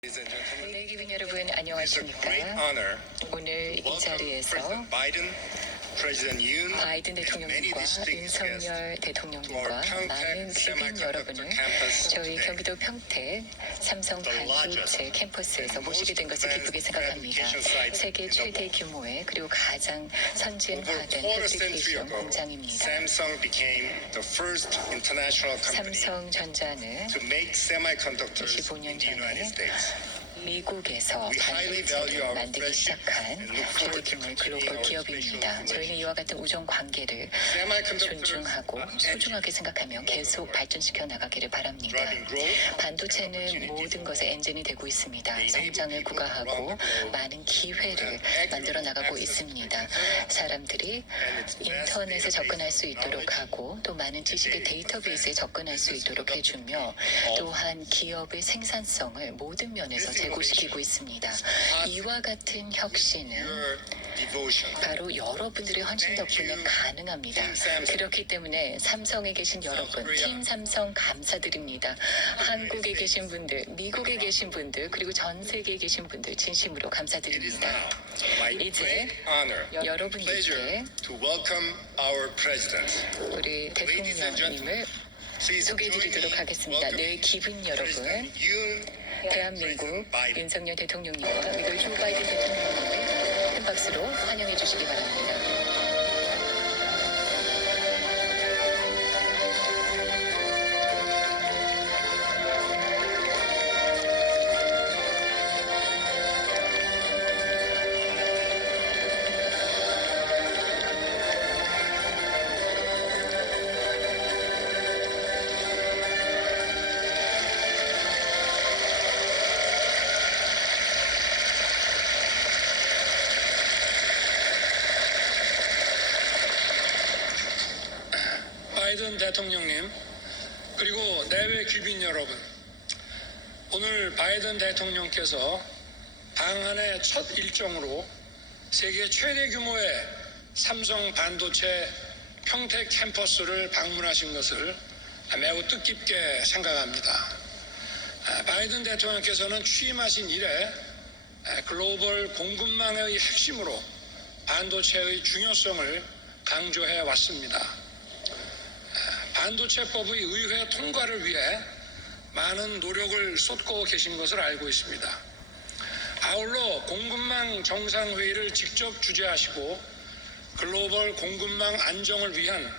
네, 기빈 여러분 안녕하십니까? 오늘 이 자리에서 바이든 대통령님과 윤석열 대통령님과 많은 기빈 여러분을 저희 경기도 평택 삼성 반도체 캠퍼스에서 모시게 된 것을 기쁘게 생각합니다. 세계 최대 규모의 그리고 가장 선진화된 패브리케이션 공장입니다. 삼성전자는 25년 전에 미국에서 반도체를 만들기 시작한 최대 규모의 글로벌 기업입니다. 저희는 이와 같은 우정 관계를 존중하고 소중하게 생각하며 계속 발전시켜 나가기를 바랍니다. 반도체는 모든 것의 엔진이 되고 있습니다. 성장을 구가하고 많은 기회를 만들어 나가고 있습니다. 사람들이 인터넷에 접근할 수 있도록 하고 또 많은 지식의 데이터베이스에 접근할 수 있도록 해주며 또한 기업의 생산성을 모든 면에서 제고시키고 있습니다. 이와 같은 혁신은 바로 여러분들의 헌신 덕분에 가능합니다. 그렇기 때문에 삼성에 계신 여러분, 팀 삼성 감사드립니다. 한국에 계신 분들, 미국에 계신 분들, 그리고 전 세계에 계신 분들 진심으로 감사드립니다. 이제 여러분들께 우리 대통령님을 소개해드리도록 하겠습니다. 네, 기분 여러분. 대한민국 윤석열 대통령님과 미국 조 바이든 대통령님을 큰 박수로 환영해 주시기 바랍니다. 바이든 대통령님, 그리고 내외 귀빈 여러분, 오늘 바이든 대통령께서 방한의 첫 일정으로 세계 최대 규모의 삼성 반도체 평택 캠퍼스를 방문하신 것을 매우 뜻깊게 생각합니다. 바이든 대통령께서는 취임하신 이래 글로벌 공급망의 핵심으로 반도체의 중요성을 강조해 왔습니다. 반도체법의 의회 통과를 위해 많은 노력을 쏟고 계신 것을 알고 있습니다. 아울러 공급망 정상회의를 직접 주재하시고 글로벌 공급망 안정을 위한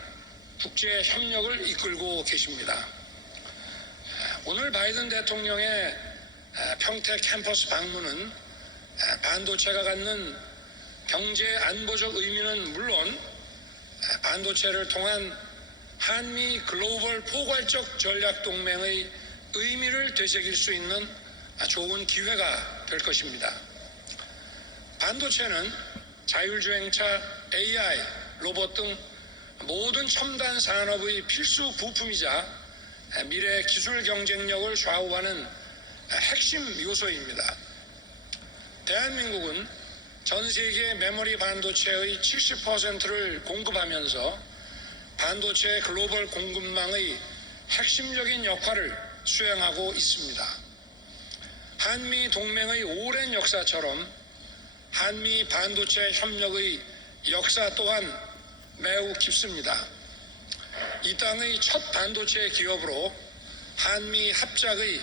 국제 협력을 이끌고 계십니다. 오늘 바이든 대통령의 평택 캠퍼스 방문은 반도체가 갖는 경제 안보적 의미는 물론 반도체를 통한 한미 글로벌 포괄적 전략 동맹의 의미를 되새길 수 있는 좋은 기회가 될 것입니다. 반도체는 자율주행차, AI, 로봇 등 모든 첨단 산업의 필수 부품이자 미래 기술 경쟁력을 좌우하는 핵심 요소입니다. 대한민국은 전 세계 메모리 반도체의 70%를 공급하면서 반도체 글로벌 공급망의 핵심적인 역할을 수행하고 있습니다. 한미 동맹의 오랜 역사처럼 한미 반도체 협력의 역사 또한 매우 깊습니다. 이 땅의 첫 반도체 기업으로 한미 합작의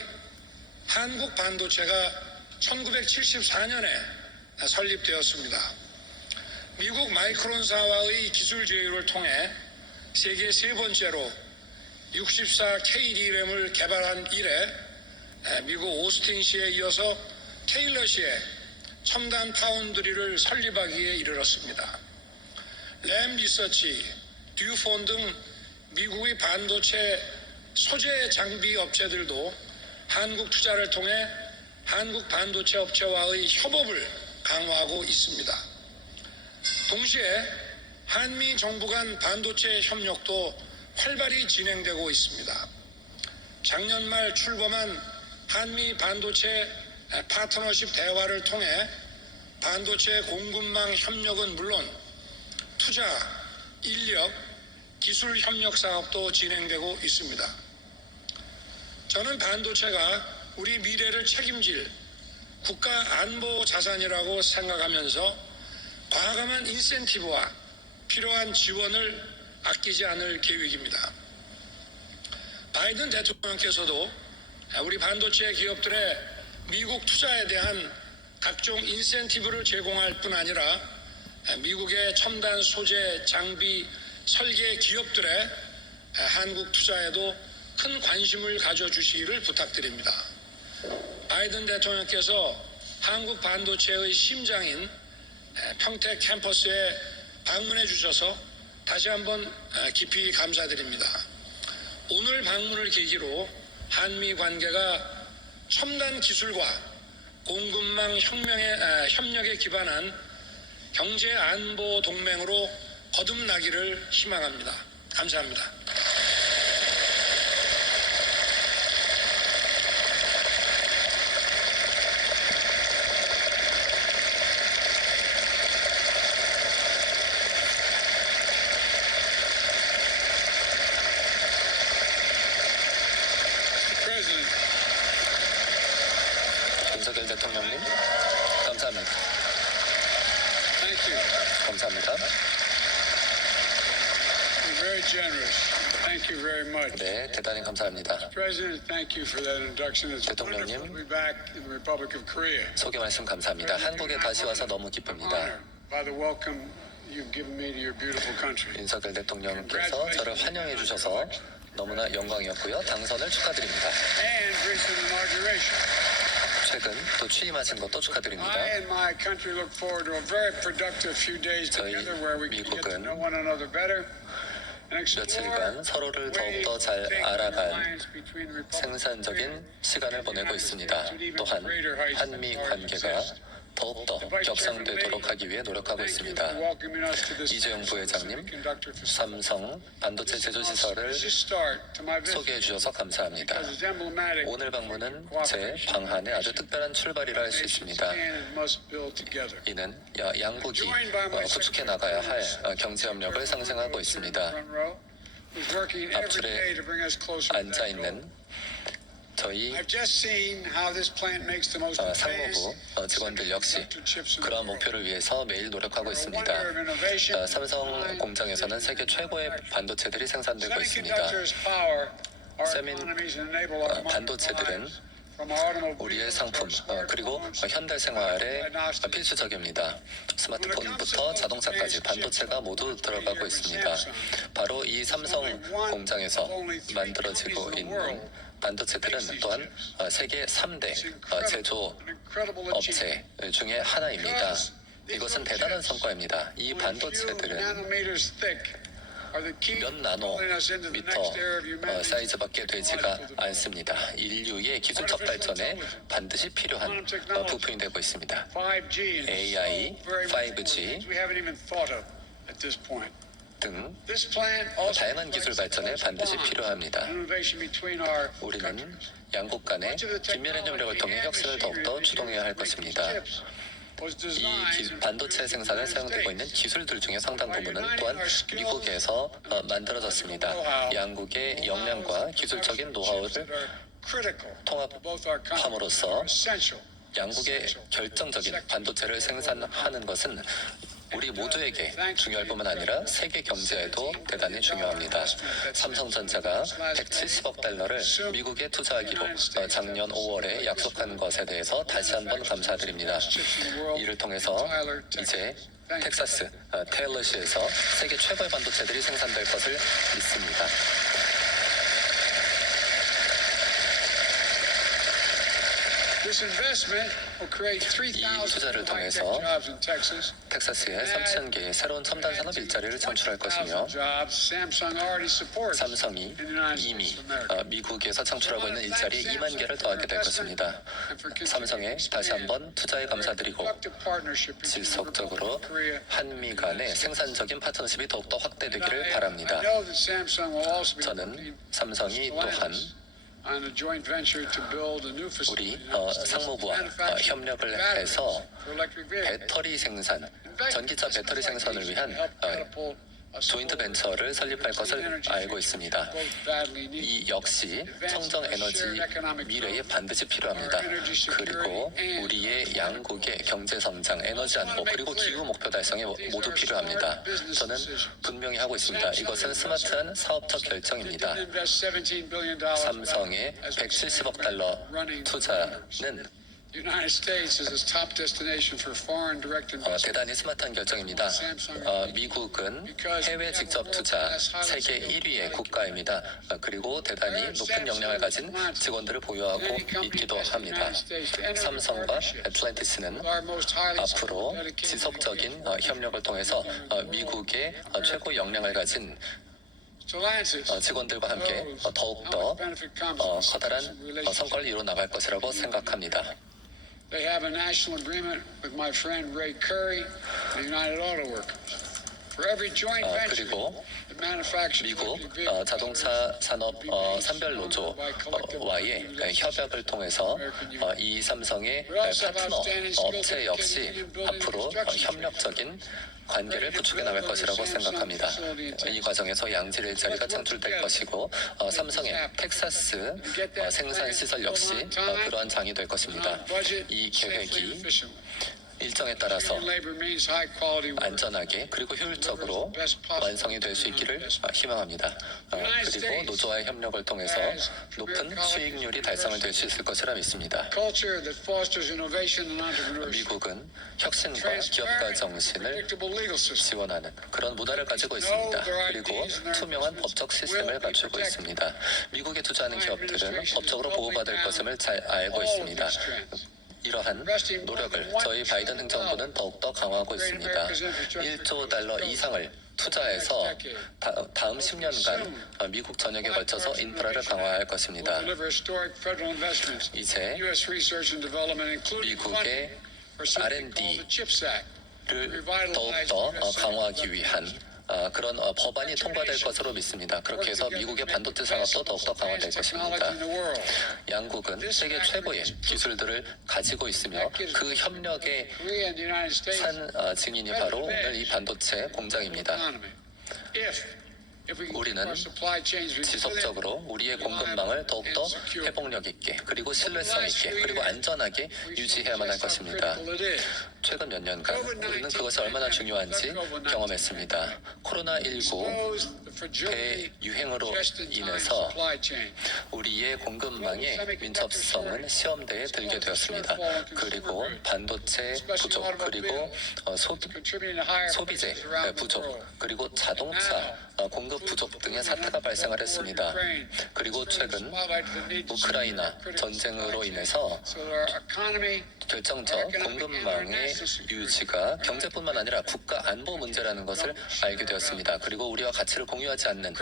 한국 반도체가 1974년에 설립되었습니다. 미국 마이크론사와의 기술 제휴를 통해 세계 세 번째로 64K DRAM을 개발한 이래 미국 오스틴시에 이어서 테일러시에 첨단 파운드리를 설립하기에 이르렀습니다. 램 리서치, 듀폰 등 미국의 반도체 소재 장비 업체들도 한국 투자를 통해 한국 반도체 업체와의 협업을 강화하고 있습니다. 동시에 한미 정부 간 반도체 협력도 활발히 진행되고 있습니다. 작년 말 출범한 한미 반도체 파트너십 대화를 통해 반도체 공급망 협력은 물론 투자, 인력, 기술 협력 사업도 진행되고 있습니다. 저는 반도체가 우리 미래를 책임질 국가 안보 자산이라고 생각하면서 과감한 인센티브와 필요한 지원을 아끼지 않을 계획입니다. 바이든 대통령께서도 우리 반도체 기업들의 미국 투자에 대한 각종 인센티브를 제공할 뿐 아니라 미국의 첨단 소재, 장비, 설계 기업들의 한국 투자에도 큰 관심을 가져주시기를 부탁드립니다. 바이든 대통령께서 한국 반도체의 심장인 평택 캠퍼스에 방문해 주셔서 다시 한번 깊이 감사드립니다. 오늘 방문을 계기로 한미 관계가 첨단 기술과 공급망 협력에 기반한 경제 안보 동맹으로 거듭나기를 희망합니다. 감사합니다. 윤석열 대통령님, 감사합니다. Thank you. 감사합니다. You're very generous. Thank you very much. 네, 대단히 감사합니다. President, thank you for that introduction. It's 대통령님. wonderful to be back in the Republic of Korea. 소개 말씀 감사합니다. 한국에 다시 와서 너무 기쁩니다. Honored by the welcome you've given me to your beautiful country. 윤석열 대통령께서 저를 환영해 주셔서 너무나 영광이었고요. 당선을 축하드립니다. And recent inauguration. 최근 또 취임하신 것도 축하드립니다. I and my country look forward to a very productive few days 저희 together where we can get to 미국은 know one another better and explore 며칠간 서로를 더욱더 잘 알아간 생산적인 시간을 보내고 있습니다. 또한 한미 관계가 더욱더 격상되도록 하기 위해 노력하고 있습니다. 이재용 부회장님, 삼성 반도체 제조시설을 소개해 주셔서 감사합니다. 오늘 방문은 제 방한의 아주 특별한 출발이라 할 수 있습니다. 이는 양국이 구축해 나가야 할 경제협력을 상생하고 있습니다. 앞줄에 앉아있는 저희 상무부 직원들 역시 그러한 목표를 위해서 매일 노력하고 있습니다. 삼성 공장에서는 세계 최고의 반도체들이 생산되고 있습니다. 세민 반도체들은 우리의 상품 그리고 현대 생활에 필수적입니다. 스마트폰부터 자동차까지 반도체가 모두 들어가고 있습니다. 바로 이 삼성 공장에서 만들어지고 있는 반도체들은 또한 세계 3대 제조 업체 중에 하나입니다. 이것은 대단한 성과입니다. 이 반도체들은 몇 나노미터 사이즈밖에 되지가 않습니다. 인류의 기술적 발전에 반드시 필요한 부품이 되고 있습니다. AI, 5G 등 다양한 기술 발전에 반드시 필요합니다. 우리는 양국 간의 긴밀한 협력을 통해 혁신을 더욱더 주동해야 할 것입니다. 이 반도체 생산에 사용되고 있는 기술들 중에 상당 부분은 또한 미국에서 만들어졌습니다. 양국의 역량과 기술적인 노하우를 통합함으로써 양국의 결정적인 반도체를 생산하는 것은 우리 모두에게 중요할 뿐만 아니라 세계 경제에도 대단히 중요합니다. 삼성전자가 170억 달러를 미국에 투자하기로 작년 5월에 약속한 것에 대해서 다시 한번 감사드립니다. 이를 통해서 이제 텍사스 테일러시에서 세계 최고의 반도체들이 생산될 것을 믿습니다. 이 투자를 통해서 텍사스에 3,000개의 새로운 첨단 산업 일자리를 창출할 것이며 삼성이 이미 미국에서 창출하고 있는 일자리 2만 개를 더하게 될 것입니다. 삼성에 다시 한번 투자에 감사드리고 지속적으로 한미 간의 생산적인 파트너십이 더욱더 확대되기를 바랍니다. 저는 삼성이 또한 우리 상무부와 협력을 해서 배터리 생산, 전기차 배터리 생산을 위한 조인트 벤처를 설립할 것을 알고 있습니다. 이 역시 청정 에너지 미래에 반드시 필요합니다. 그리고 우리의 양국의 경제 성장, 에너지 안보, 그리고 기후 목표 달성에 모두 필요합니다. 저는 분명히 하고 있습니다. 이것은 스마트한 사업적 결정입니다. 삼성의 170억 달러 투자는 대단히 스마트한 결정입니다. 미국은 해외 직접 투자 세계 1위의 국가입니다. 그리고 대단히 높은 역량을 가진 직원들을 보유하고 있기도 합니다. 삼성과 애틀랜티스는 앞으로 지속적인 협력을 통해서 미국의 최고 역량을 가진 직원들과 함께 더욱더 커다란 성과를 이뤄 나갈 것이라고 생각합니다. They have a national agreement with my friend Ray Curry, the United Auto Workers. For every joint venture 그리고 that manufactures 미국 electric vehicles, 자동차 산업 산별 노조와의 협약을 통해서 이 삼성의 파트너 업체 역시 앞으로 협력적인 관계를 구축해 나갈 것이라고 생각합니다. 이 과정에서 양질 일자리가 창출될 것이고 삼성의 텍사스 생산 시설 역시 그러한 장이 될 것입니다. 이 계획이 일정에 따라서 안전하게 그리고 효율적으로 완성이 될 수 있기를 희망합니다. 그리고 노조와의 협력을 통해서 높은 수익률이 달성을 될 수 있을 것이라 믿습니다. 미국은 혁신과 기업가 정신을 지원하는 그런 문화를 가지고 있습니다. 그리고 투명한 법적 시스템을 갖추고 있습니다. 미국에 투자하는 기업들은 법적으로 보호받을 것임을 잘 알고 있습니다. 이러한 노력을 저희 바이든 행정부는 더욱더 강화하고 있습니다. 1조 달러 이상을 투자해서 다음 10년간 미국 전역에 걸쳐서 인프라를 강화할 것입니다. 이제 미국의 R&D를 더욱더 강화하기 위한 그런 법안이 통과될 것으로 믿습니다. 그렇게 해서 미국의 반도체 산업도 더욱더 강화될 것입니다. 양국은 세계 최고의 기술들을 가지고 있으며 그 협력의 증인이 바로 오늘 이 반도체 공장입니다. 우리는 지속적으로 우리의 공급망을 더욱더 회복력 있게 그리고 신뢰성 있게 그리고 안전하게 유지해야만 할 것입니다. 최근 몇 년간 우리는 그것이 얼마나 중요한지 경험했습니다. 코로나19 대유행으로 인해서 우리의 공급망의 민첩성은 시험대에 들게 되었습니다. 그리고 반도체 부족, 그리고 소비재 부족, 그리고 자동차 공급 부족 등의 사태가 발생을 했습니다. 그리고 최근 우크라이나 전쟁으로 인해서 결정적 공급망의 유지가 경제뿐만 아니라 국가 안보 문제라는 것을 알게 되었습니다. 그리고 우리와 가치를 공유하지 않는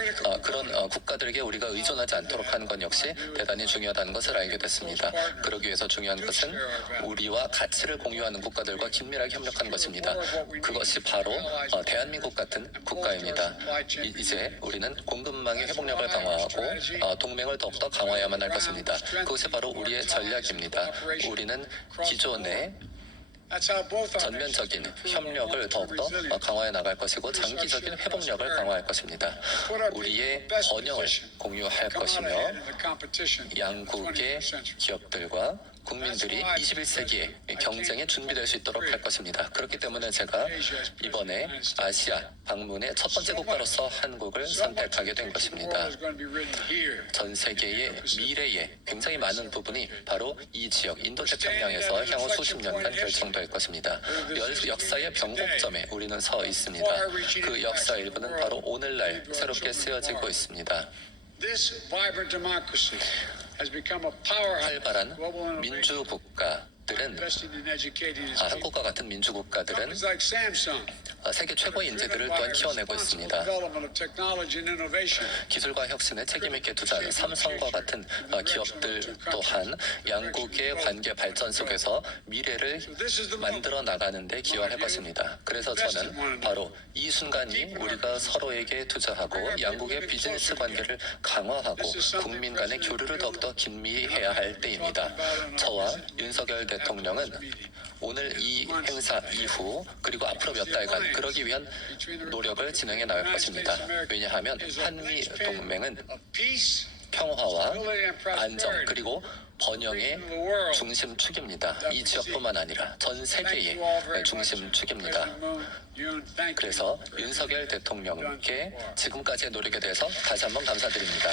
그런 국가들에게 우리가 의존하지 않도록 하는 것 역시 대단히 중요하다는 것을 알게 됐습니다. 그러기 위해서 중요한 것은 우리와 가치를 공유하는 국가들과 긴밀하게 협력하는 것입니다. 그것이 바로 대한민국 같은 국가입니다. 이제 우리는 공급망의 회복력을 강화하고 동맹을 더욱더 강화해야만 할 것입니다. 그것이 바로 우리의 전략입니다. 우리는 기존의 전면적인 협력을 더욱더 강화해 나갈 것이고 장기적인 회복력을 강화할 것입니다. 우리의 번영을 공유할 것이며 양국의 기업들과 국민들이 21세기의 경쟁에 준비될 수 있도록 할 것입니다. 그렇기 때문에 제가 이번에 아시아 방문의 첫 번째 국가로서 한국을 선택하게 된 것입니다. 전 세계의 미래의 굉장히 많은 부분이 바로 이 지역 인도태평양에서 향후 수십 년간 결정될 것입니다. 역사의 변곡점에 우리는 서 있습니다. 그 역사 일부는 바로 오늘날 새롭게 쓰여지고 있습니다. 활발한 민주국가들은 한국과 같은 민주국가들은 세계 최고의 인재들을 또한 키워내고 있습니다. 기술과 혁신에 책임있게 투자하는 삼성과 같은 기업들 또한 양국의 관계 발전 속에서 미래를 만들어 나가는 데 기여할 것입니다. 그래서 저는 바로 이 순간이 우리가 서로에게 투자하고 양국의 비즈니스 관계를 강화하고 국민 간의 교류를 더욱더 긴밀히 해야 할 때입니다. 저와 윤석열 대통령은 오늘 이 행사 이후 그리고 앞으로 몇 달간 그러기 위한 노력을 진행해 나갈 것입니다. 왜냐하면 한미 동맹은 평화와 안정 그리고 번영의 중심축입니다. 이 지역뿐만 아니라 전 세계의 중심축입니다. 그래서 윤석열 대통령께 지금까지의 노력에 대해서 다시 한번 감사드립니다.